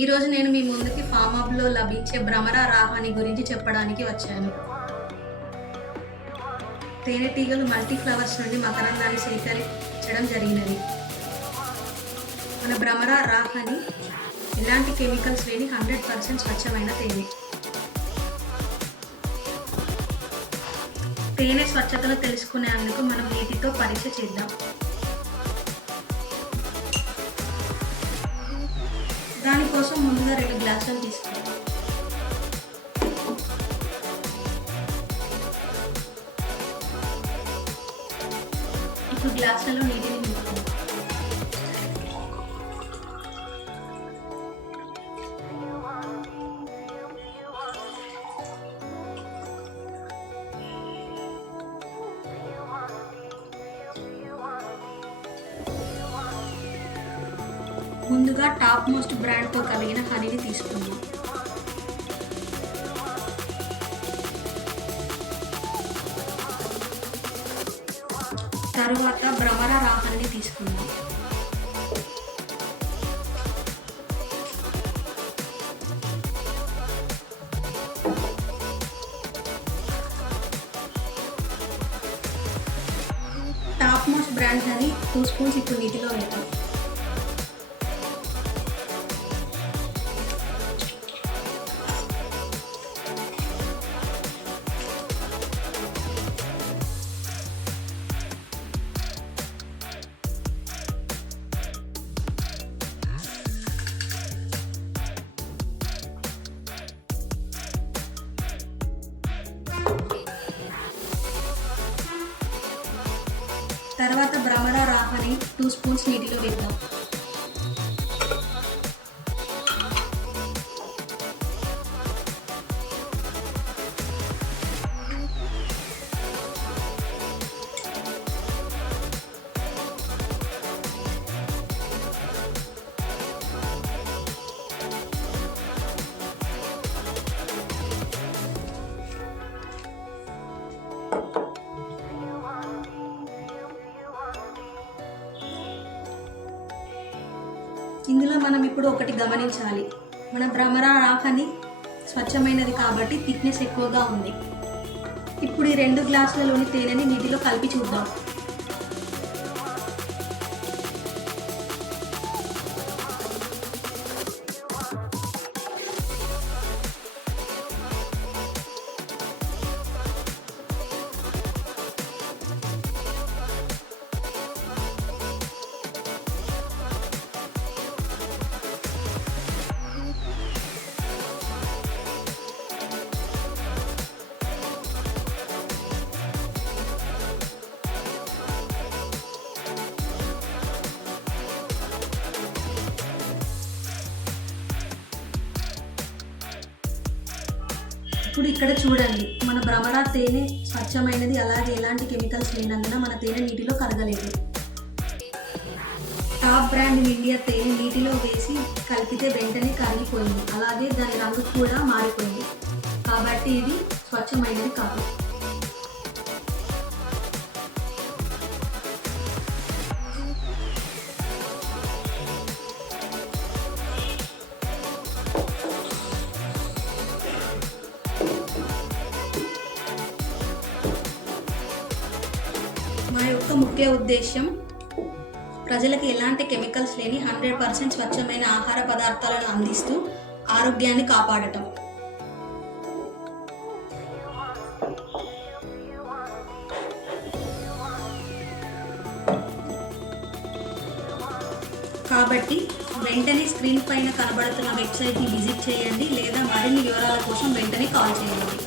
ఈరోజు నేను మీ ముందుకి ఫామ్ హబ్‌లో లభించే భ్రమర రాహాని గురించి చెప్పడానికి వచ్చాను. తేనెటీగలు మల్టీ ఫ్లవర్స్ నుండి మకరందాన్ని సేకరించడం జరిగినది. మన భ్రమర రాహాని ఎలాంటి కెమికల్స్ లేని 100% స్వచ్ఛమైన తేనె. తేనె స్వచ్ఛతను తెలుసుకునేందుకు మనం నీటితో పరీక్ష చేద్దాం. దానికోసం ముందుగా 2 గ్లాసులు తీసుకోండి. ఇప్పుడు గ్లాసులలో నీటిని నింపుకోండి. ముందుగా టాప్ మోస్ట్ బ్రాండ్తో కలిగిన హనీని తీసుకుందాం. తరువాత భ్రమర రాహాన్ని తీసుకుందాం. Top most brand honey 2 spoons ఇప్పుడు నీటిలో వేద్దాం. తర్వాత భ్రమర రాహాని 2 స్పూన్స్ నీటిలో వేద్దాం. ఇందులో మనం ఇప్పుడు ఒకటి గమనించాలి. మన భ్రమర రాహాని స్వచ్ఛమైనది కాబట్టి థిక్నెస్ ఎక్కువగా ఉంది. ఇప్పుడు ఈ 2 గ్లాసులలోని తేనెని నీటిలో కలిపి చూద్దాం. ఇప్పుడు ఇక్కడ చూడండి, మన భ్రమర తేనె స్వచ్ఛమైనది, అలాగే ఎలాంటి కెమికల్స్ లేనందున మన తేనె నీటిలో కరగలేదు. టాప్ బ్రాండ్ ఇండియా తేనె నీటిలో వేసి కలిపితే వెంటనే కరిగిపోయింది, అలాగే దాని రంగు కూడా మారిపోయింది. కాబట్టి ఇది స్వచ్ఛమైనది కాదు. మా యొక్క ముఖ్య ఉద్దేశం ప్రజలకు ఎలాంటి కెమికల్స్ లేని 100% స్వచ్ఛమైన ఆహార పదార్థాలను అందిస్తూ ఆరోగ్యాన్ని కాపాడటం. కాబట్టి వెంటనే స్క్రీన్ పైన కనబడుతున్న వెబ్సైట్ని విజిట్ చేయండి, లేదా మరిన్ని వివరాల కోసం వెంటనే కాల్ చేయండి.